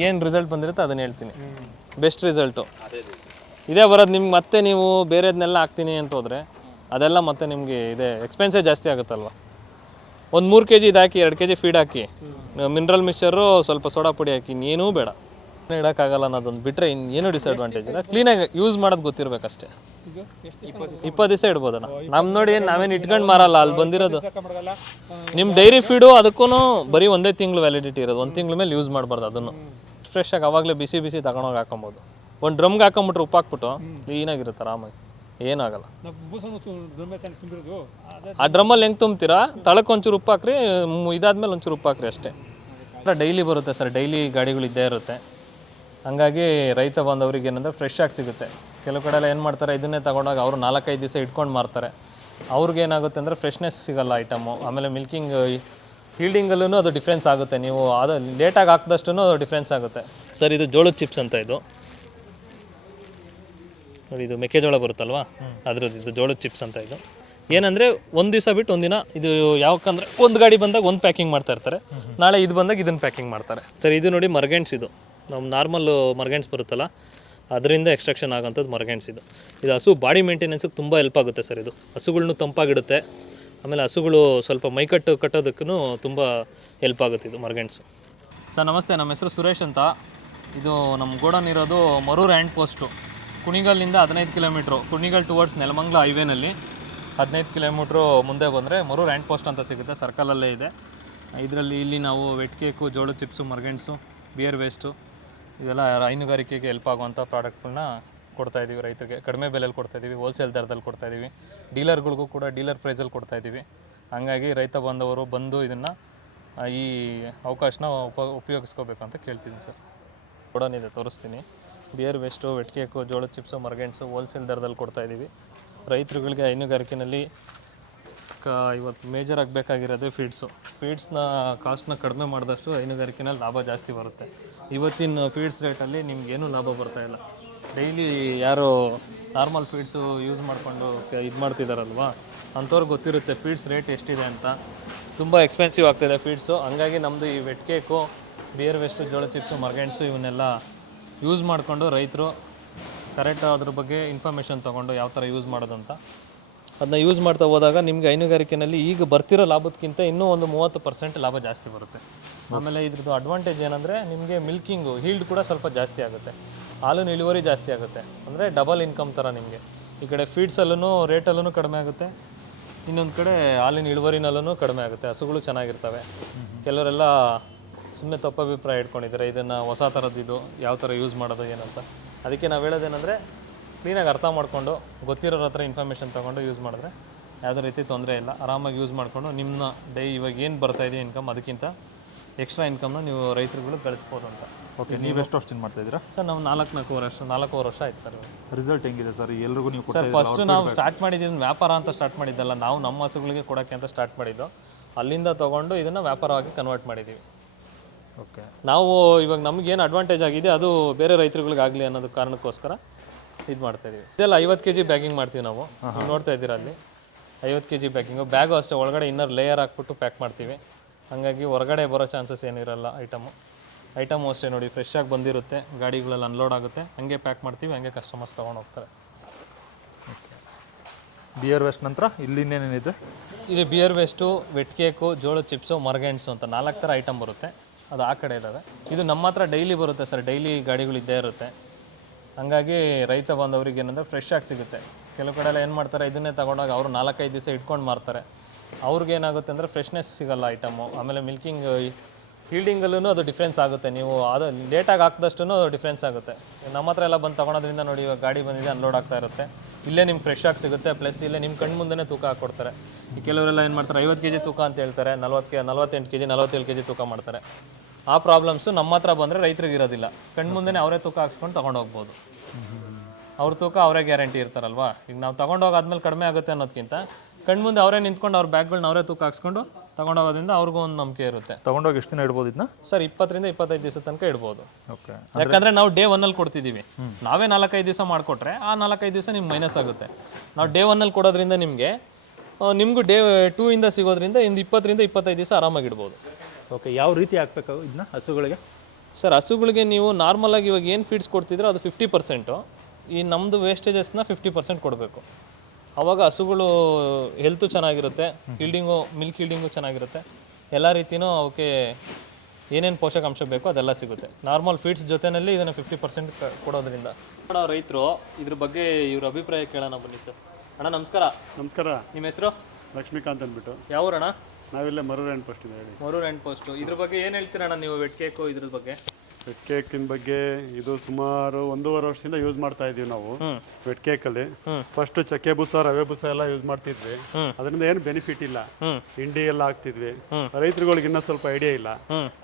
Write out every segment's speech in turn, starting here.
ನಿಮ್ಗೆ ಏನು ರಿಸಲ್ಟ್ ಬಂದಿರುತ್ತೆ ಅದನ್ನ ಹೇಳ್ತೀನಿ. ಬೆಸ್ಟ್ ರಿಸಲ್ಟು ಇದೇ ಬರೋದು ನಿಮ್ಗೆ ಮತ್ತೆ ನೀವು ಬೇರೆದನ್ನೆಲ್ಲ ಹಾಕ್ತೀನಿ ಅಂತ ಹೋದರೆ ಅದೆಲ್ಲ ಮತ್ತೆ ನಿಮಗೆ ಇದೆ ಎಕ್ಸ್ಪೆನ್ಸೇ ಜಾಸ್ತಿ ಆಗುತ್ತಲ್ವ? ಒಂದು ಮೂರು ಕೆ ಜಿ ಇದು ಹಾಕಿ ಎರಡು ಕೆ ಜಿ ಫೀಡ್ ಹಾಕಿ ಮಿನರಲ್ ಮಿಕ್ಸರು ಸ್ವಲ್ಪ ಸೋಡಾ ಪುಡಿ ಹಾಕಿ ಇನ್ನೇನೂ ಬೇಡ. ಇಡೋಕ್ಕಾಗಲ್ಲ ಅನ್ನೋದೊಂದು ಬಿಟ್ಟರೆ ಇನ್ನೇನು ಡಿಸ್ಅಡ್ವಾಂಟೇಜ್ ಇಲ್ಲ. ಕ್ಲೀನಾಗಿ ಯೂಸ್ ಮಾಡೋದು ಗೊತ್ತಿರಬೇಕಷ್ಟೇ. ಇಪ್ಪತ್ತು ದಿವಸ ಇಡ್ಬೋದಣ್ಣ. ನಮ್ಮ ನೋಡಿ ನಾವೇನು ಇಟ್ಕೊಂಡು ಮಾರಲ್ಲ ಅಲ್ಲಿ ಬಂದಿರೋದು. ನಿಮ್ಮ ಡೈರಿ ಫೀಡು ಅದಕ್ಕೂ ಬರೀ ಒಂದೇ ತಿಂಗಳು ವ್ಯಾಲಿಡಿಟಿ ಇರೋದು. ಒಂದು ತಿಂಗಳ ಮೇಲೆ ಯೂಸ್ ಮಾಡಬಾರ್ದು ಅದನ್ನು. ಫ್ರೆಶ್ ಆಗಿ ಅವಾಗಲೇ ಬಿಸಿ ಬಿಸಿ ತಗೊಂಡೋಗಿ ಹಾಕೊಬೋದು ಒಂದು ಡ್ರಮ್ಗೆ ಹಾಕೊಂಬಿಟ್ರೆ ಉಪ್ಪು ಹಾಕ್ಬಿಟ್ಟು ಕ್ಲೀನಾಗಿರುತ್ತೆ ಆರಾಮಾಗಿ. ಏನಾಗಲ್ಲ. ಆ ಡ್ರಮ್ಮಲ್ಲಿ ಹೆಂಗೆ ತುಂಬ್ತೀರಾ? ತಳಕ್ಕೆ ಒಂಚೂರು ಉಪ್ಪು ಹಾಕ್ರಿ ಇದಾದ್ಮೇಲೆ ಒಂಚೂರು ಉಪ್ಪು ಹಾಕ್ರಿ ಅಷ್ಟೇ. ಡೈಲಿ ಬರುತ್ತೆ ಸರ್ ಡೈಲಿ ಗಾಡಿಗಳು ಇದ್ದೇ ಇರುತ್ತೆ. ಹಂಗಾಗಿ ರೈತ ಬಂದವ್ರಿಗೆ ಏನಂದರೆ ಫ್ರೆಶ್ ಆಗಿ ಸಿಗುತ್ತೆ. ಕೆಲವು ಕಡೆ ಎಲ್ಲ ಏನು ಮಾಡ್ತಾರೆ ಇದನ್ನೇ ತಗೊಂಡಾಗ ಅವರು ನಾಲ್ಕೈದು ದಿವಸ ಇಟ್ಕೊಂಡು ಮಾರ್ತಾರೆ. ಅವ್ರಿಗೇನಾಗುತ್ತೆ ಅಂದರೆ ಫ್ರೆಶ್ನೆಸ್ ಸಿಗಲ್ಲ ಐಟಮು ಆಮೇಲೆ ಮಿಲ್ಕಿಂಗ್ ಹೀಲ್ಡಿಂಗಲ್ಲೂ ಅದು ಡಿಫ್ರೆನ್ಸ್ ಆಗುತ್ತೆ. ನೀವು ಅದು ಲೇಟಾಗಿ ಹಾಕಿದಷ್ಟು ಅದು ಡಿಫ್ರೆನ್ಸ್ ಆಗುತ್ತೆ. ಸರ್ ಇದು ಜೋಳದ ಚಿಪ್ಸ್ ಅಂತ ಇದು. ನೋಡಿ ಇದು ಮೆಕ್ಕೆಜೋಳ ಬರುತ್ತಲ್ವಾ? ಅದ್ರದ್ದು ಇದು ಜೋಳದ ಚಿಪ್ಸ್ ಅಂತ ಇದು. ಏನಂದರೆ ಒಂದು ದಿವಸ ಬಿಟ್ಟು ಒಂದಿನ ಇದು ಯಾವಕ್ಕಂದ್ರೆ ಒಂದು ಗಾಡಿ ಬಂದಾಗ ಒಂದು ಪ್ಯಾಕಿಂಗ್ ಮಾಡ್ತಾ ಇರ್ತಾರೆ. ನಾಳೆ ಇದು ಬಂದಾಗ ಇದನ್ನು ಪ್ಯಾಕಿಂಗ್ ಮಾಡ್ತಾರೆ. ಸರ್ ಇದು ನೋಡಿ ಮರ್ಗೆಂಟ್ಸ್ ಇದು. ನಮ್ಮ ನಾರ್ಮಲ್ ಮರ್ಗೆಂಟ್ಸ್ ಬರುತ್ತಲ್ಲ ಅದರಿಂದ ಎಕ್ಸ್ಟ್ರಾಕ್ಷನ್ ಆಗೋಂಥದ್ದು ಮರ್ಗೆಂಟ್ಸ್ ಇದು. ಇದು ಹಸು ಬಾಡಿ ಮೇಂಟೆನೆನ್ಸಿಗೆ ತುಂಬ ಹೆಲ್ಪ್ ಆಗುತ್ತೆ ಸರ್ ಇದು. ಹಸುಗಳ್ನು ತಂಪಾಗಿಡುತ್ತೆ. ಆಮೇಲೆ ಹಸುಗಳು ಸ್ವಲ್ಪ ಮೈಕಟ್ಟು ಕಟ್ಟೋದಕ್ಕೂ ತುಂಬ ಹೆಲ್ಪ್ ಆಗುತ್ತೆ ಇದು ಮರ್ಗೆಂಟ್ಸು. ಸರ್, ನಮಸ್ತೆ. ನಮ್ಮ ಹೆಸರು ಸುರೇಶ್ ಅಂತ. ಇದು ನಮ್ಮ ಗೋಡನ್ ಇರೋದು ಮರೂರ್ ಹ್ಯಾಂಡ್ ಪೋಸ್ಟು. ಕುಣಿಗಲ್ನಿಂದ ಹದಿನೈದು ಕಿಲೋಮೀಟ್ರು. ಕುಣಿಗಲ್ ಟುವರ್ಡ್ಸ್ ನೆಲಮಂಗ್ಲ ಹೈವೇನಲ್ಲಿ ಹದಿನೈದು ಕಿಲೋಮೀಟ್ರು ಮುಂದೆ ಬಂದರೆ ಮರೂರ್ ಹ್ಯಾಂಡ್ ಪೋಸ್ಟ್ ಅಂತ ಸಿಗುತ್ತೆ. ಸರ್ಕಲಲ್ಲೇ ಇದೆ. ಇದರಲ್ಲಿ ಇಲ್ಲಿ ನಾವು ವೆಟ್ ಕೇಕು ಜೋಳದ ಚಿಪ್ಸು ಮರ್ಗೆಂಟ್ಸು ಬಿಯರ್ ವೇಸ್ಟು ಇವೆಲ್ಲ ಹೈನುಗಾರಿಕೆಗೆ ಹೆಲ್ಪ್ ಆಗುವಂಥ ಪ್ರಾಡಕ್ಟ್ಗಳನ್ನ ಕೊಡ್ತಾ ಇದ್ದೀವಿ ರೈತರಿಗೆ, ಕಡಿಮೆ ಬೆಲೆಯಲ್ಲಿ ಕೊಡ್ತಾ ಇದ್ದೀವಿ ಹೋಲ್ಸೇಲ್ ದರದಲ್ಲಿ ಕೊಡ್ತಾ ಇದ್ದೀವಿ. ಡೀಲರ್ಗಳಿಗೂ ಕೂಡ ಡೀಲರ್ ಪ್ರೈಸಲ್ಲಿ ಕೊಡ್ತಾ ಇದ್ದೀವಿ. ಹಾಗಾಗಿ ರೈತ ಬಾಂಧವರು ಬಂದು ಇದನ್ನು ಈ ಅವಕಾಶನ ಉಪ, ಉಪಯೋಗಿಸ್ಕೋಬೇಕು ಅಂತ ಕೇಳ್ತಿದ್ದೀನಿ ಸರ್. ಗೋಡನ್ ಇದೆ, ತೋರಿಸ್ತೀನಿ. ಬಿಯರ್ ವೇಸ್ಟು ವೆಟ್ಕೇಕು ಜೋಳ ಜೋಳದ ಚಿಪ್ಸು ಮರ್ಗೆಂಟ್ಸು ಹೋಲ್ಸೇಲ್ ದರದಲ್ಲಿ ಕೊಡ್ತಾ ಇದ್ದೀವಿ. ರೈತರುಗಳಿಗೆ ಹೈನುಗಾರಿಕೆಯಲ್ಲಿ ಕ, ಇವತ್ತು ಮೇಜರ್ ಆಗಬೇಕಾಗಿರೋದು ಫೀಡ್ಸು ಫೀಡ್ಸ್ನ ಕಾಸ್ಟ್ನ ಕಡಿಮೆ ಮಾಡಿದಷ್ಟು ಹೈನುಗಾರಿಕೆನಲ್ಲಿ ಲಾಭ ಜಾಸ್ತಿ ಬರುತ್ತೆ. ಇವತ್ತಿನ ಫೀಡ್ಸ್ ರೇಟಲ್ಲಿ ನಿಮ್ಗೇನು ಲಾಭ ಬರ್ತಾ ಇಲ್ಲ. ಡೈಲಿ ಯಾರು ನಾರ್ಮಲ್ ಫೀಡ್ಸು ಯೂಸ್ ಮಾಡಿಕೊಂಡು ಇದು ಮಾಡ್ತಿದ್ದಾರಲ್ವಾ ಅಂಥವ್ರಿಗೆ ಗೊತ್ತಿರುತ್ತೆ ಫೀಡ್ಸ್ ರೇಟ್ ಎಷ್ಟಿದೆ ಅಂತ. ತುಂಬ ಎಕ್ಸ್ಪೆನ್ಸಿವ್ ಆಗ್ತಿದೆ ಫೀಡ್ಸು ಹಂಗಾಗಿ ನಮ್ಮದು ಈ ವೆಟ್ ಕೇಕು ಬಿಯರ್ ವೇಸ್ಟು ಜೋಳ ಚಿಪ್ಸು ಮರ್ಗೆಂಡ್ಸು ಇವನ್ನೆಲ್ಲ ಯೂಸ್ ಮಾಡಿಕೊಂಡು ರೈತರು ಕರೆಕ್ಟ್ ಅದ್ರ ಬಗ್ಗೆ ಇನ್ಫಾರ್ಮೇಷನ್ ತೊಗೊಂಡು ಯಾವ ಥರ ಯೂಸ್ ಮಾಡೋದಂತ. ಅದನ್ನ ಯೂಸ್ ಮಾಡ್ತಾ ಹೋದಾಗ ನಿಮ್ಗೆ ಹೈನುಗಾರಿಕೆನಲ್ಲಿ ಈಗ ಬರ್ತಿರೋ ಲಾಭಕ್ಕಿಂತ ಇನ್ನೂ ಒಂದು ಮೂವತ್ತು ಪರ್ಸೆಂಟ್ ಲಾಭ ಜಾಸ್ತಿ ಬರುತ್ತೆ. ಆಮೇಲೆ ಇದ್ರದ್ದು ಅಡ್ವಾಂಟೇಜ್ ಏನಂದರೆ ನಿಮಗೆ ಮಿಲ್ಕಿಂಗು ಹೀಲ್ಡ್ ಕೂಡ ಸ್ವಲ್ಪ ಜಾಸ್ತಿ ಆಗುತ್ತೆ. ಹಾಲಿನ ಇಳುವರಿ ಜಾಸ್ತಿ ಆಗುತ್ತೆ. ಅಂದರೆ ಡಬಲ್ ಇನ್ಕಮ್ ಥರ ನಿಮಗೆ. ಈ ಕಡೆ ಫೀಡ್ಸಲ್ಲೂ ರೇಟಲ್ಲೂ ಕಡಿಮೆ ಆಗುತ್ತೆ. ಇನ್ನೊಂದು ಕಡೆ ಹಾಲಿನ ಇಳುವರಿನಲ್ಲೂ ಕಡಿಮೆ ಆಗುತ್ತೆ. ಹಸುಗಳು ಚೆನ್ನಾಗಿರ್ತವೆ. ಕೆಲವರೆಲ್ಲ ಸುಮ್ಮನೆ ತಪ್ಪಭಿಪ್ರಾಯ ಇಟ್ಕೊಂಡಿದ್ದಾರೆ. ಇದನ್ನು ಹೊಸ ಥರದ್ದು ಇದು ಯಾವ ಥರ ಯೂಸ್ ಮಾಡೋದು ಏನಂತ. ಅದಕ್ಕೆ ನಾವು ಹೇಳೋದೇನೆಂದರೆ ಕ್ಲೀನಾಗಿ ಅರ್ಥ ಮಾಡಿಕೊಂಡು ಗೊತ್ತಿರೋರ ಹತ್ರ ಇನ್ಫಾರ್ಮೇಷನ್ ತೊಗೊಂಡು ಯೂಸ್ ಮಾಡಿದ್ರೆ ಯಾವುದೇ ರೀತಿ ತೊಂದರೆ ಇಲ್ಲ. ಆರಾಮಾಗಿ ಯೂಸ್ ಮಾಡಿಕೊಂಡು ನಿಮ್ಮ ಡೈ ಇವಾಗ ಏನು ಬರ್ತಾ ಇದೆ ಇನ್ಕಮ್ ಅದಕ್ಕಿಂತ ಎಕ್ಸ್ಟ್ರಾ ಇನ್ಕಮ್ನ ನೀವು ರೈತರುಗಳು ಗಳಿಸ್ಬೋದು ಅಂತ. ಓಕೆ ನೀವೆಷ್ಟು ವರ್ಷದಿಂದ ಮಾಡ್ತಾ ಇದ್ದೀರಾ? ಸರ್ ನಾವು ನಾಲ್ಕು ನಾಲ್ಕೂವರೆ ವರ್ಷ ನಾಲ್ಕೂವರೆ ವರ್ಷ ಆಯ್ತು ಸರ್ ರಿಸಲ್ಟ್ ಹೆಂಗಿದೆ ಸರ್? ಎಲ್ರಿಗೂ ನೀವು ಸರ್ ಫಸ್ಟ್ ನಾವು ಸ್ಟಾರ್ಟ್ ಮಾಡಿದ್ದು ವ್ಯಾಪಾರ ಅಂತ ಸ್ಟಾರ್ಟ್ ಮಾಡಿದ್ದಲ್ಲ ನಾವು ನಮ್ಮ ಹಸುಗಳಿಗೆ ಕೊಡೋಕ್ಕೆ ಅಂತ ಸ್ಟಾರ್ಟ್ ಮಾಡಿದ್ದು. ಅಲ್ಲಿಂದ ತೊಗೊಂಡು ಇದನ್ನು ವ್ಯಾಪಾರವಾಗಿ ಕನ್ವರ್ಟ್ ಮಾಡಿದ್ದೀವಿ. ಓಕೆ. ನಾವು ಇವಾಗ ನಮಗೇನು ಅಡ್ವಾಂಟೇಜ್ ಆಗಿದೆ ಅದು ಬೇರೆ ರೈತರುಗಳಿಗಾಗಲಿ ಅನ್ನೋದು ಕಾರಣಕ್ಕೋಸ್ಕರ ಇದು ಮಾಡ್ತಾ ಇದ್ದೀವಿ ಇದೆಲ್ಲ ಐವತ್ತು ಕೆ ಜಿ ಬ್ಯಾಗಿಂಗ್ ಮಾಡ್ತೀವಿ ನಾವು. ನೀವು ನೋಡ್ತಾ ಇದ್ದೀರಾ ಅಲ್ಲಿ. ಐವತ್ತು ಕೆ ಜಿ ಬ್ಯಾಗಿಂಗು ಬ್ಯಾಗು ಅಷ್ಟೇ ಒಳಗಡೆ ಇನ್ನರ್ ಲೇಯರ್ ಹಾಕ್ಬಿಟ್ಟು ಪ್ಯಾಕ್ ಮಾಡ್ತೀವಿ. ಹಾಗಾಗಿ ಹೊರಗಡೆ ಬರೋ ಚಾನ್ಸಸ್ ಏನಿರಲ್ಲ ಐಟಮು ಐಟಮು ಅಷ್ಟೇ ನೋಡಿ ಫ್ರೆಶ್ ಆಗಿ ಬಂದಿರುತ್ತೆ. ಗಾಡಿಗಳಲ್ಲಿ ಅನ್ಲೋಡ್ ಆಗುತ್ತೆ. ಹಂಗೆ ಪ್ಯಾಕ್ ಮಾಡ್ತೀವಿ ಹಂಗೆ ಕಸ್ಟಮರ್ಸ್ ತೊಗೊಂಡು ಹೋಗ್ತಾರೆ. ಬಿಯರ್ ವೆಸ್ಟ್ ನಂತರ ಇಲ್ಲಿ ಇನ್ನೇನೇನಿದೆ ಇದು ಬಿಯರ್ ವೇಸ್ಟು ವೆಟ್ ಕೇಕು ಜೋಳದ ಚಿಪ್ಸು ಮರ್ಗೆಣ್ಸು ಅಂತ ನಾಲ್ಕು ಥರ ಐಟಮ್ ಬರುತ್ತೆ. ಅದು ಆ ಕಡೆ ಇದ್ದಾವೆ ಇದು ನಮ್ಮ ಹತ್ರ ಡೈಲಿ ಬರುತ್ತೆ ಸರ್ ಡೈಲಿ ಗಾಡಿಗಳು ಇದ್ದೇ ಇರುತ್ತೆ. ಹಂಗಾಗಿ ರೈತ ಬಾಂಧವರಿಗೆ ಏನಂದರೆ ಫ್ರೆಶ್ ಆಗಿ ಸಿಗುತ್ತೆ. ಕೆಲವು ಕಡೆ ಎಲ್ಲ ಏನು ಮಾಡ್ತಾರೆ ಇದನ್ನೇ ತಗೊಂಡಾಗ ಅವರು ನಾಲ್ಕೈದು ದಿವಸ ಇಟ್ಕೊಂಡು ಮಾರ್ತಾರೆ. ಅವ್ರಿಗೇನಾಗುತ್ತೆ ಅಂದರೆ ಫ್ರೆಶ್ನೆಸ್ ಸಿಗಲ್ಲ ಐಟಮು ಆಮೇಲೆ ಮಿಲ್ಕಿಂಗ್ ಹೀಲ್ಡಿಂಗಲ್ಲೂ ಅದು ಡಿಫ್ರೆನ್ಸ್ ಆಗುತ್ತೆ. ನೀವು ಅದು ಲೇಟಾಗಿ ಹಾಕಿದಷ್ಟು ಡಿಫ್ರೆನ್ಸ್ ಆಗುತ್ತೆ. ನಮ್ಮ ಹತ್ರ ಎಲ್ಲ ಬಂದು ತೊಗೊಳೋದ್ರಿಂದ ನೋಡಿ, ಇವಾಗ ಗಾಡಿ ಬಂದಿದೆ ಅನ್ಲೋಡ್ ಆಗ್ತಾ ಇರುತ್ತೆ. ಇಲ್ಲೇ ನಿಮ್ಗೆ ಫ್ರೆಶ್ ಆಗಿ ಸಿಗುತ್ತೆ ಪ್ಲಸ್ ಇಲ್ಲೇ ನಿಮ್ಮ ಕಣ್ಣು ಮುಂದೆ ತೂಕ ಹಾಕ್ಕೊಡ್ತಾರೆ ಈ ಕೆಲವರೆಲ್ಲ ಏನು ಮಾಡ್ತಾರೆ, ಐವತ್ತು ಕೆ ಜಿ ತೂಕ ಅಂತ ಹೇಳ್ತಾರೆ, ನಲ್ವತ್ತು ಕೆ, ನಲ್ವತ್ತೆಂಟು ಕೆ ಜಿ ನಲ್ವತ್ತೇಳು ಕೆ ಜಿ ತೂಕ ಮಾಡ್ತಾರೆ. ಆ ಪ್ರಾಬ್ಲಮ್ಸು ನಮ್ಮ ಹತ್ರ ಬಂದರೆ ರೈತರಿಗೆ ಇರೋದಿಲ್ಲ. ಕಣ್ಣು ಮುಂದೆ ಅವರೇ ತೂಕ ಹಾಕ್ಸ್ಕೊಂಡು ತೊಗೊಂಡು ಹೋಗ್ಬೋದು ಅವ್ರ ತೂಕ ಅವರೇ ಗ್ಯಾರಂಟಿ ಇರ್ತಾರಲ್ವಾ? ಈಗ ನಾವು ತೊಗೊಂಡೋಗಾದ್ಮೇಲೆ ಕಡಿಮೆ ಆಗುತ್ತೆ ಅನ್ನೋದಕ್ಕಿಂತ ಕಣ್ಣು ಮುಂದೆ ಅವರೇ ನಿಂತ್ಕೊಂಡು ಅವ್ರ ಬ್ಯಾಗ್ಗಳನ್ನ ಅವರೇ ತೂಕ ಹಾಕ್ಸ್ಕೊಂಡು ತೊಗೊಂಡೋಗೋದ್ರಿಂದ ಅವ್ರಿಗೂ ಒಂದು ನಂಬಿಕೆ ಇರುತ್ತೆ. ತಗೊಂಡೋಗಿ ಎಷ್ಟು ದಿನ ಇಡ್ಬೋದು ಇದನ್ನ ಸರ್ ಇಪ್ಪತ್ತರಿಂದ ಇಪ್ಪತ್ತೈದು ದಿವಸ ತನಕ ಇಡ್ಬೋದು. ಓಕೆ. ಯಾಕಂದ್ರೆ ನಾವು ಡೇ ಒನ್ನಲ್ಲಿ ಕೊಡ್ತಿದೀವಿ. ನಾವೇ ನಾಲ್ಕೈದು ದಿವಸ ಮಾಡಿಕೊಟ್ರೆ ಆ ನಾಲ್ಕೈದು ದಿವಸ ನಿಮ್ಗೆ ಮೈನಸ್ ಆಗುತ್ತೆ. ನಾವು ಡೇ ಒನ್ನಲ್ಲಿ ಕೊಡೋದ್ರಿಂದ ನಿಮಗೆ ನಿಮಗೂ ಡೇ ಟೂ ಇಂದ ಸಿಗೋದ್ರಿಂದ ಇಂದು ಇಪ್ಪತ್ತರಿಂದ ಇಪ್ಪತ್ತೈದು ದಿವಸ ಆರಾಮಾಗಿ ಇಡ್ಬೋದು. ಓಕೆ ಯಾವ ರೀತಿ ಹಾಕ್ಬೇಕು ಇದನ್ನ ಹಸುಗಳಿಗೆ? ಸರ್ ಹಸುಗಳಿಗೆ ನೀವು ನಾರ್ಮಲ್ ಆಗಿ ಇವಾಗ ಏನು ಫೀಡ್ಸ್ ಕೊಡ್ತಿದ್ರೋ ಅದು ಫಿಫ್ಟಿ ಪರ್ಸೆಂಟು ಈ ನಮ್ಮದು ವೇಸ್ಟೇಜಸ್ನ ಫಿಫ್ಟಿ ಪರ್ಸೆಂಟ್ ಕೊಡಬೇಕು. ಅವಾಗ ಹಸುಗಳು ಹೆಲ್ತು ಚೆನ್ನಾಗಿರುತ್ತೆ ಹೀಲ್ಡಿಂಗು ಮಿಲ್ಕ್ ಹೀಲ್ಡಿಂಗು ಚೆನ್ನಾಗಿರುತ್ತೆ. ಎಲ್ಲ ರೀತಿಯೂ ಅವಕ್ಕೆ ಏನೇನು ಪೋಷಕಾಂಶ ಬೇಕೋ ಅದೆಲ್ಲ ಸಿಗುತ್ತೆ. ನಾರ್ಮಲ್ ಫೀಡ್ಸ್ ಜೊತೆನಲ್ಲಿ ಇದನ್ನು ಫಿಫ್ಟಿ ಪರ್ಸೆಂಟ್ ಕೊಡೋದ್ರಿಂದ. ರೈತರು ಇದ್ರ ಬಗ್ಗೆ ಇವ್ರ ಅಭಿಪ್ರಾಯ ಕೇಳೋಣ ಬನ್ನಿ ಸರ್. ಅಣ್ಣ ನಮಸ್ಕಾರ. ನಮಸ್ಕಾರ. ನಿಮ್ಮ ಹೆಸರು? ಲಕ್ಷ್ಮೀಕಾಂತ್ ಅಂದ್ಬಿಟ್ಟು. ಯಾವ ಊರಣ್ಣ ನಾವಿಲ್ಲೇ ಮರೂರು ಪೋಸ್ಟ್ ಇದೆ ಹೇಳಿ. ಮರೂರ್ ಎಂಡ್ ಪೋಸ್ಟು. ಇದ್ರ ಬಗ್ಗೆ ಏನು ಹೇಳ್ತೀರಣ್ಣ ನೀವು ವೆಟ್ ಕೇಕು ಇದ್ರ ಬಗ್ಗೆ? ವೆಟ್ ಕೇಕಿನ ಬಗ್ಗೆ ಇದು ಸುಮಾರು ಒಂದೂವರೆ ವರ್ಷದಿಂದ ಯೂಸ್ ಮಾಡ್ತಾ ಇದೀವಿ ನಾವು. ವೆಟ್ ಕೇಕಲ್ಲಿ ಫಸ್ಟ್ ಚಕ್ಕೆ ಬುಸ ರವೆ ಬುಸ ಎಲ್ಲ ಯೂಸ್ ಮಾಡ್ತಿದ್ವಿ. ಅದರಿಂದ ಏನು ಬೆನಿಫಿಟ್ ಇಲ್ಲ. ಹಿಂಡಿ ಎಲ್ಲ ಹಾಕ್ತಿದ್ವಿ. ರೈತರುಗಳಿಗೆ ಇನ್ನೂ ಸ್ವಲ್ಪ ಐಡಿಯಾ ಇಲ್ಲ.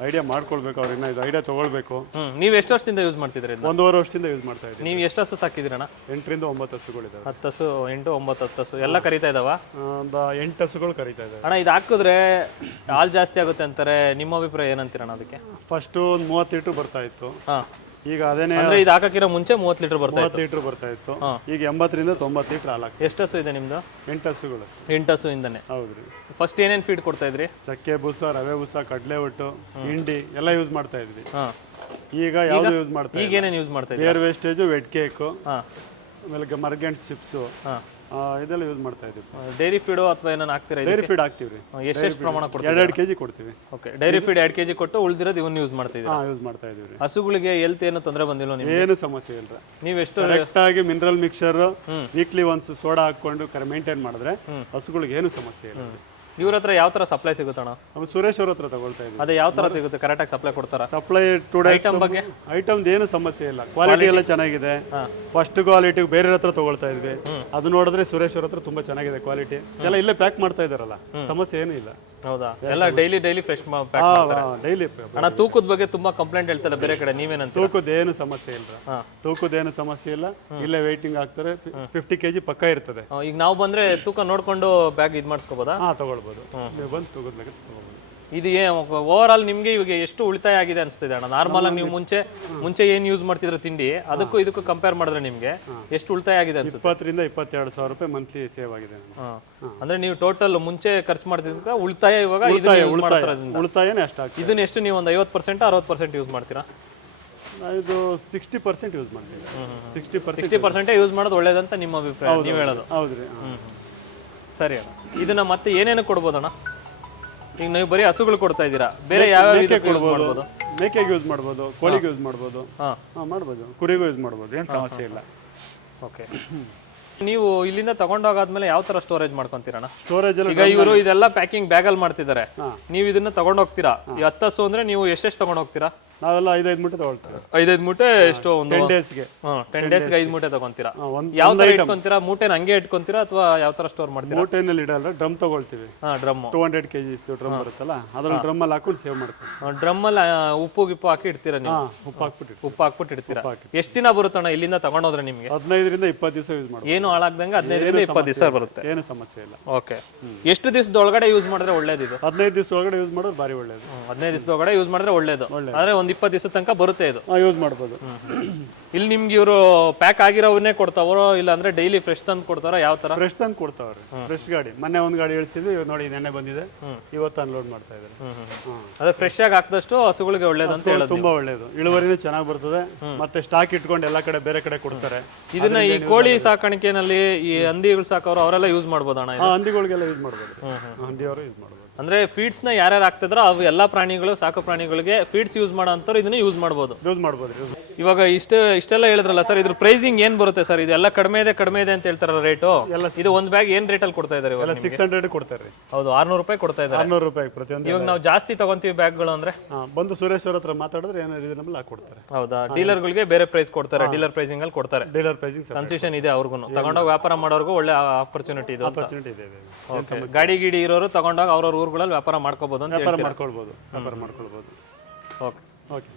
ಐಡಿಯಾ ಮಾಡ್ಕೊಳ್ಬೇಕು ಅವ್ರನ್ನ ಇದು ಐಡಿಯಾ ತಗೊಳ್ಬೇಕು. ನೀವು ಎಷ್ಟು ವರ್ಷದಿಂದ ಯೂಸ್ ಮಾಡ್ತಿದ್ರಿ ಒಂದೂವರೆ ವರ್ಷದಿಂದ ಯೂಸ್ ಮಾಡ್ತಾ ಇದ್ದೀವಿ ನೀವು ಎಷ್ಟು ಹಸು ಸಾಕಿದ್ರಣ್ಣ ಎಂಟರಿಂದ ಒಂಬತ್ತು ಹಸುಗಳಿದಾವೆ ಹತ್ತು ಹಸು ಎಂಟು ಒಂಬತ್ತು ಹತ್ತು ಹಸು. ಎಲ್ಲ ಕರಿತಾ ಇದಾವ? ಒಂದು ಎಂಟು ಹಸುಗಳು ಕರೀತಾ ಇದಾವೆ. ಅಣ್ಣ ಇದು ಹಾಕಿದ್ರೆ ಹಾಲು ಜಾಸ್ತಿ ಆಗುತ್ತೆ ಅಂತಾರೆ. ನಿಮ್ಮ ಅಭಿಪ್ರಾಯ ಏನಂತೀರಣ್ಣ ಅದಕ್ಕೆ? ಫಸ್ಟ್ ಒಂದು ಮೂವತ್ತು ಲೀಟ್ರ್ ಬರ್ತಾ ಇತ್ತು. ಹಾ. ಈಗ ಅದೇನೇ ಅಂದ್ರೆ ಇದು ಹಾಕಕ್ಕಿರೋ ಮುಂಚೆ ಮೂವತ್ತು ಲೀಟರ್ ಬರ್ತಾ ಮೂವತ್ತು ಲೀಟರ್ ಬರ್ತಾ ಇತ್ತು. ಈಗ ಎಂಬತ್ತರಿಂದ ತೊಂಬತ್ತು ಲೀಟರ್ ಹಾಲು ಹಾಕ್ತೀವಿ ಎಷ್ಟು ಹಸು ಇದೆ ನಿಮ್ದು? ಎಂಟು ಹಸುಗಳು. ಎಂಟು ಹಸು ಇಂದನೆ ಹೌದ್ರಿ. ಫಸ್ಟ್ ಏನೇನು ಫೀಡ್ ಕೊಡ್ತಾ ಇದ್ರಿ? ಚಕ್ಕೆ ಬೂಸ ರವೆ ಬೂಸ ಕಡಲೆ ಒಟ್ಟು ಹಿಂಡಿ ಎಲ್ಲ ಯೂಸ್ ಮಾಡ್ತಾ ಇದ್ವಿ. ಹಾಂ. ಈಗ ಯಾವುದು ಯೂಸ್ ಮಾಡ್ತಾ ಈಗ ಏನೇನು ಯೂಸ್ ಮಾಡ್ತಾ ಇದ್ದೀವಿ ಏರ್ ವೇಸ್ಟೇಜು ವೆಟ್ ಕೇಕು ಹಾಂ. ಆಮೇಲೆ ಮರ್ಗೆಂಟ್ಸ್ ಚಿಪ್ಸು ಹಾಂ. ಇದೆಲ್ಲ ಯೂಸ್ ಮಾಡ್ತಾ ಇದೀವಿ ಡೈರಿ ಫೀಡು ಅಥವಾ ಏನನ್ನ ಹಾಕ್ತೀರಾ ಡೈರಿ ಫೀಡ್ ಹಾಕ್ತೀವಿ ರೀ ಎಷ್ಟೆಷ್ಟು ಪ್ರಮಾಣ ಕೊಡ್ತೀವಿ ಎರಡು ಎರಡು ಕೆ ಜಿ ಕೊಡ್ತೀವಿ. ಓಕೆ ಡೈರಿ ಫೀಡ್ ಎರಡು ಕೆ ಜಿ ಕೊಟ್ಟು ಉಳಿದಿರೋದು ಇವನ್ನ ಯೂಸ್ ಮಾಡ್ತಾ ಇದ್ದೀವಿ ಹಾಂ ಯೂಸ್ ಮಾಡ್ತಾ ಇದೀವಿ ರೀ ಹಸುಗಳಿಗೆ ಹೆಲ್ತ್ ಏನು ತೊಂದರೆ ಬಂದಿಲ್ಲ ನಿಮ್ಗೆ? ಏನು ಸಮಸ್ಯೆ ಇಲ್ಲ. ನೀವು ಎಷ್ಟು ಕರೆಕ್ಟಾಗಿ mineral mixer weekly once soda ಹಾಕೊಂಡು ಮೇಂಟೈನ್ ಮಾಡಿದ್ರೆ ಹಸುಗಳಿಗೆ ಏನು ಸಮಸ್ಯೆ ಇಲ್ಲ. ಇವ್ರ ಹತ್ರ ಯಾವ ತರ ಸಪ್ಲೈ ಸಿಗುತ್ತಣ್ಣ? ಆಮೇಲೆ ಸುರೇಶ್ ಅವ್ರ ಹತ್ರ ತಗೊಳ್ತಾ ಇದ್ವಿ. ಅದೇ ಯಾವ ತರ ಸಿಗುತ್ತೆ? ಕರೆಕ್ಟಾಗಿ ಸಪ್ಲೈ ಕೊಡ್ತಾರಾ? ಸಪ್ಲೈ ಟು ಡೇಸ್ ಐಟಮ್ ಬಗ್ಗೆ? ಐಟಮ್ದು ಏನು ಸಮಸ್ಯೆ ಇಲ್ಲ. ಕ್ವಾಲಿಟಿ ಎಲ್ಲ ಚೆನ್ನಾಗಿದೆ. ಫಸ್ಟ್ ಕ್ವಾಲಿಟಿ ಬೇರೆ ಹತ್ರ ತಗೊಳ್ತಾ ಇದ್ವಿ. ಅದು ನೋಡಿದ್ರೆ ಸುರೇಶ್ ಅವ್ರ ಹತ್ರ ತುಂಬಾ ಚೆನ್ನಾಗಿದೆ ಕ್ವಾಲಿಟಿ ಎಲ್ಲ ಇಲ್ಲೇ ಪ್ಯಾಕ್ ಮಾಡ್ತಾ ಇದಾರಲ್ಲ ಸಮಸ್ಯೆ ಏನು ಇಲ್ಲ. ಹೌದಾ? ಎಲ್ಲ ಡೈಲಿ ಡೈಲಿ ಫ್ರೆಶ್ ಡೈಲಿ ಅಣ್ಣ ತೂಕದ ಬಗ್ಗೆ ತುಂಬಾ ಕಂಪ್ಲೇಂಟ್ ಹೇಳ್ತಾರೆ ಬೇರೆ ಕಡೆ ನೀವೇನಂತ ತೂಕದ ಏನು ಸಮಸ್ಯೆ ಇಲ್ಲ. ತೂಕದ ಏನು ಸಮಸ್ಯೆ ಇಲ್ಲ. ಇಲ್ಲೇ ವೈಟಿಂಗ್ ಆಗ್ತಾರೆ. ಫಿಫ್ಟಿ ಕೆಜಿ ಪಕ್ಕ ಇರ್ತದೆ. ಈಗ ನಾವು ಬಂದ್ರೆ ತೂಕ ನೋಡ್ಕೊಂಡು ಬ್ಯಾಗ್ ಇದು ಮಾಡಿಸ್ಕೋಬೋದಾ? ಹಾ ತಗೊಳ್ಬೋದು. ನೀವು ಬಂದು ತಗೋಬೋದು. ಇದು ಏ ಓವರ್ ಆಲ್ ನಿಮ್ಗೆ ಇವಾಗ ಎಷ್ಟು ಉಳಿತಾಯ ಆಗಿದೆ ಅನಿಸ್ತಿದೆ ಅಣ್ಣ? ನಾರ್ಮಲ್ ಆಗಿ ನೀವು ಮುಂಚೆ ಮುಂಚೆ ಏನ್ ಯೂಸ್ ಮಾಡ್ತಿದ್ರು ತಿಂಡಿ ಅದಕ್ಕೂ ಇದಕ್ಕೂ ಕಂಪೇರ್ ಮಾಡಿದ್ರೆ ನಿಮ್ಗೆ ಎಷ್ಟು ಉಳಿತಾಯ ಆಗಿದೆ ಅನ್ಸುತ್ತೆ? ಇಪ್ಪತ್ತರಿಂದ ಇಪ್ಪತ್ತೆರಡು ಸಾವಿರ ರೂಪಾಯಿ ಮಂತ್ಲಿ ಸೇವ್ ಆಗಿದೆ. ಅಂದ್ರೆ ನೀವು ಟೋಟಲ್ ಮುಂಚೆ ಖರ್ಚು ಮಾಡ್ತಿದ್ದ ಉಳಿತಾಯ ಇವಾಗ ಉಳಿತಾಯನೇ ಅಷ್ಟು ಆಗ್ತದೆ. ಇದನ್ನ ಎಷ್ಟು ನೀವು ಒಂದು ಐವತ್ತು ಪರ್ಸೆಂಟ್ ಅರವತ್ತು ಪರ್ಸೆಂಟ್ ಯೂಸ್ ಮಾಡ್ತೀರಾ? ಇದು ಸಿಕ್ಸ್ಟಿ ಪರ್ಸೆಂಟ್ ಯೂಸ್ ಮಾಡ್ತೀವಿ ಸಿಕ್ಸ್ಟಿ ಪರ್ಸೆಂಟ್ ಯೂಸ್ ಮಾಡೋದು ಒಳ್ಳೇದಂತ ನಿಮ್ಮ ಅಭಿಪ್ರಾಯ ನೀವು ಹೇಳೋದು. ಹೌದ್ರಿ. ಸರಿ ಅಣ್ಣ. ಇದನ್ನ ಮತ್ತೆ ಏನೇನು ಕೊಡ್ಬೋದಣ್ಣ ಈಗ ನೀವು ಬರೀ ಹಸುಗಳು ಕೊಡ್ತಾ ಇದ್ದೀರಾ? ಬೇರೆ ಯಾವ ಇದಕ್ಕೆ ಯೂಸ್ ಮಾಡ್ಬೋದು? ಮೇಕೆಗೆ ಯೂಸ್ ಮಾಡ್ಬೋದು ಕೋಳಿಗೆ ಯೂಸ್ ಮಾಡ್ಬೋದು. ಹಾ. ಹಾ, ಮಾಡ್ಬೋದು. ಕುರಿಗೂ ಯೂಸ್ ಮಾಡ್ಬೋದು ಏನು ಸಮಸ್ಯೆ ಇಲ್ಲ. ಓಕೆ. ನೀವು ಇಲ್ಲಿಂದ ತಗೊಂಡೋಗಾದ್ಮೇಲೆ ಯಾವ ತರ ಸ್ಟೋರೇಜ್ ಮಾಡ್ಕೊಂತೀರಣ್ಣ ಸ್ಟೋರೇಜ್ ಎಲ್ಲ ಈಗ ಇವರು ಇದೆಲ್ಲ ಪ್ಯಾಕಿಂಗ್ ಬ್ಯಾಗಲ್ಲಿ ಮಾಡ್ತಿದ್ದಾರೆ. ನೀವು ಇದನ್ನ ತಗೊಂಡ್ ಹೋಗ್ತೀರಾ ಈ ಹತ್ತು ಹಸು ಅಂದ್ರೆ ನೀವು ಎಷ್ಟೆಷ್ಟು ತಗೊಂಡ್ ಹೋಗ್ತೀರಾ ನಾವೆಲ್ಲ ಐದೈದು ಮೂಟೆ ತಗೊಳ್ತೀವಿ. ಐದೈದು ಮೂಟೆ ಎಷ್ಟು ಒಂದು ಟೆನ್ ಡೇಸ್ಗೆ ಟೆನ್ ಡೇಸ್ಗೆ ಐದು ಮೂಟೆ ತಗೊಂತೀರಾ ಒಂದು ಯಾವ ತರ ಇಟ್ಕೊಂತೀರಾ? ಮೂಟೆನ ಹಂಗೆ ಇಟ್ಕೊಂತೀರಾ ಅಥವಾ ಯಾವ ತರ ಸ್ಟೋರ್ ಮಾಡ್ತೀರಾ? ಮೂಟೆನಲ್ಲಿ ಇಡಲ್ಲ ಡ್ರಮ್ ತಗೊಳ್ತೀವಿ. ಹಾ drum two hundred K Gs drum ಬರುತ್ತಲ್ಲ ಅದ್ರಲ್ಲಿ ಡ್ರಮ್ಮಲ್ಲಿ ಹಾಕೊಂಡು ಸೇವ್ ಮಾಡ್ತೀವಿ. ಡ್ರಮ್ ಅಲ್ಲಿ ಉಪ್ಪು ಗಿಪ್ಪು ಹಾಕಿ ಇಡ್ತೀರಾ ನೀವು? ಹಾಂ ಉಪ್ಪು ಹಾಕ್ಬಿಟ್ಟು ಉಪ್ಪು ಹಾಕ್ಬಿಟ್ಟು ಇಡ್ತೀರಾ? ಎಷ್ಟು ದಿನ ಬರುತ್ತಣ್ಣ ಇಲ್ಲಿಂದ ತಗೊಂಡೋದ್ರೆ ನಿಮಗೆ? ಹದಿನೈದರಿಂದ ಇಪ್ಪತ್ತು ದಿವಸ ಯೂಸ್ ಮಾಡ್ಬೋದು. ಏನು ಹಾಳಾಗ್ದಂಗೆ ಹದಿನೈದರಿಂದ ಇಪ್ಪತ್ತು ದಿವಸ ಬರುತ್ತೆ. ಏನು ಸಮಸ್ಯೆ ಇಲ್ಲ. ಓಕೆ ಎಷ್ಟು ದಿವಸದ ಒಳಗಡೆ ಯೂಸ್ ಮಾಡಿದ್ರೆ ಒಳ್ಳೇದು ಇದು ಹದಿನೈದು ದಿವಸ ಒಳಗಡೆ ಯೂಸ್ ಮಾಡೋದು ಭಾರಿ ಒಳ್ಳೇದು. ಹದಿನೈದು ದಿವಸದೊಳಗಡೆ ಯೂಸ್ ಮಾಡಿದ್ರೆ ಒಳ್ಳೇದು. ಆದ್ರೆ ಒಂದ್ ಇಪ್ಪತ್ತು ದಿವಸ ತನಕ ಬರುತ್ತೆ ಇದು. ಯೂಸ್ ಮಾಡ್ಬೋದು. ಇಲ್ಲಿ ನಿಮ್ಗೆ ಇವರು ಪ್ಯಾಕ್ ಆಗಿರೋವನ್ನೇ ಕೊಡ್ತಾವರೋ? ಇಲ್ಲ ಅಂದ್ರೆ ಡೈಲಿ ಫ್ರೆಶ್ ತಂದು ಕೊಡ್ತಾರ? ಯಾವ ತರ? ಫ್ರೆಶ್ ತಂದು ಕೊಡ್ತಾವ್ರಿ. ಫ್ರೆಶ್ ಗಾಡಿ. ಮೊನ್ನೆ ಒಂದು ಗಾಡಿ ಇಳಿಸಿದ್ವಿ ಇವಾಗ ನೋಡಿ ನೆನ್ನೆ ಬಂದಿದೆ. ಇವತ್ತು ಅನ್ಲೋಡ್ ಮಾಡ್ತಾ ಇದ್ದಾರೆ. ಅದೇ ಫ್ರೆಶ್ ಆಗಿ ಹಾಕಿದಷ್ಟು ಹಸುಗಳಿಗೆ ಒಳ್ಳೇದು ಅಂತ ಹೇಳೋದು ತುಂಬಾ ಒಳ್ಳೇದು. ಇಳುವರಿನೂ ಚೆನ್ನಾಗಿ ಬರ್ತದೆ. ಮತ್ತೆ ಸ್ಟಾಕ್ ಇಟ್ಕೊಂಡು ಎಲ್ಲಾ ಕಡೆ ಬೇರೆ ಕಡೆ ಕೊಡ್ತಾರೆ. ಇದನ್ನ ಈ ಕೋಳಿ ಸಾಕಾಣಿಕೆನಲ್ಲಿ ಈ ಹಂದಿಗಳು ಸಾಕೋರು ಅವರೆಲ್ಲ ಯೂಸ್ ಮಾಡ್ಬೋದಣ್ಣ ಹಂದಿಗಳಿಗೆಲ್ಲ ಯೂಸ್ ಮಾಡ್ಬೋದು. ಹಂದಿಯವರು ಯೂಸ್ ಮಾಡ್ಬೋದು. ಅಂದ್ರೆ ಫೀಡ್ಸ್ನ ಯಾರ್ಯಾರು ಹಾಕ್ತಿದ್ರೋ ಅವು ಎಲ್ಲಾ ಪ್ರಾಣಿಗಳು ಸಾಕು ಪ್ರಾಣಿಗಳಿಗೆ ಫೀಡ್ಸ್ ಯೂಸ್ ಮಾಡೋ ಇದನ್ನ ಯೂಸ್ ಮಾಡ್ಬೋದು. ಯೂಸ್ ಮಾಡ್ಬೋದು. ಇವಾಗ ಇಷ್ಟು ಇಷ್ಟೆಲ್ಲ ಹೇಳಿದ್ರಲ್ಲ ಸರ್ ಇದ್ರ ಪ್ರೈಸಿಂಗ್ ಏನ್ ಬರುತ್ತೆ ಸರ್? ಇದೆಲ್ಲ ಕಡಿಮೆ ಇದೆ ಕಡಿಮೆ ಇದೆ ಅಂತ ಹೇಳ್ತಾರಲ್ಲ ರೇಟು ಇದು ಒಂದು ಬ್ಯಾಗ್ ಏನ್ ರೇಟಲ್ಲಿ ಕೊಡ್ತಾ ಇದಾರೆ ಇವಾಗ ಎಲ್ಲ ಸಿಕ್ಸ್ ಹಂಡ್ರೆಡ್ ಕೊಡ್ತಾರೆ ಹೌದು ಆರ್ನೂರು ರೂಪಾಯಿ ಕೊಡ್ತಾ ಇದ್ದಾರೆ ಆರ್ನೂರು ರೂಪಾಯಿ ಪ್ರತಿಯೊಂದು ಇವಾಗ ನಾವು ಜಾಸ್ತಿ ತಗೊಂತೀವಿ ಬ್ಯಾಗ್ಗಳು ಅಂದ್ರೆ? ಹಾ, ಬಂದು ಸುರೇಶ್ ಅವ್ರ ಹತ್ರ ಮಾತಾಡಿದ್ರೆ ಏನೋ ರೀಸನಬಲ್ ಹಾಕಿ ಕೊಡ್ತಾರೆ. ಹೌದಾ? ಡೀಲರ್ಗಳಿಗೆ ಬೇರೆ ಪ್ರೈಸ್ ಕೊಡ್ತಾರೆ ಡೀಲರ್ ಪ್ರೈಸಿಂಗ್ ಅಲ್ಲಿ ಕೊಡ್ತಾರೆ. ಡೀಲರ್ ಪ್ರೈಸಿಂಗ್ ಕನ್ಸೆಷನ್ ಇದೆ ಅವ್ರಿಗೂ ತಗೊಂಡೋಗಿ ವ್ಯಾಪಾರ ಮಾಡೋರ್ಗು ಒಳ್ಳೆ ಆಪರ್ಚುನಿಟಿ ಇದು ಅಂತ. ಆಪರ್ಚುನಿಟಿ ಇದೆ ಇದೆ. Okay. ಗಾಡಿ ಗಿಡಿ ಇರೋರು ತಗೊಂಡಾಗ ಅವ್ರವ್ರ ಊರುಗಳಲ್ಲಿ ವ್ಯಾಪಾರ ಮಾಡ್ಕೋಬಹುದು ಅಂತ ವ್ಯಾಪಾರ ಹೇಳ್ತೀರಾ? ಮಾಡ್ಕೊಳ್ಬೋದು ವ್ಯಾಪಾರ ಮಾಡ್ಕೊಳ್ಬೋದು. Okay okay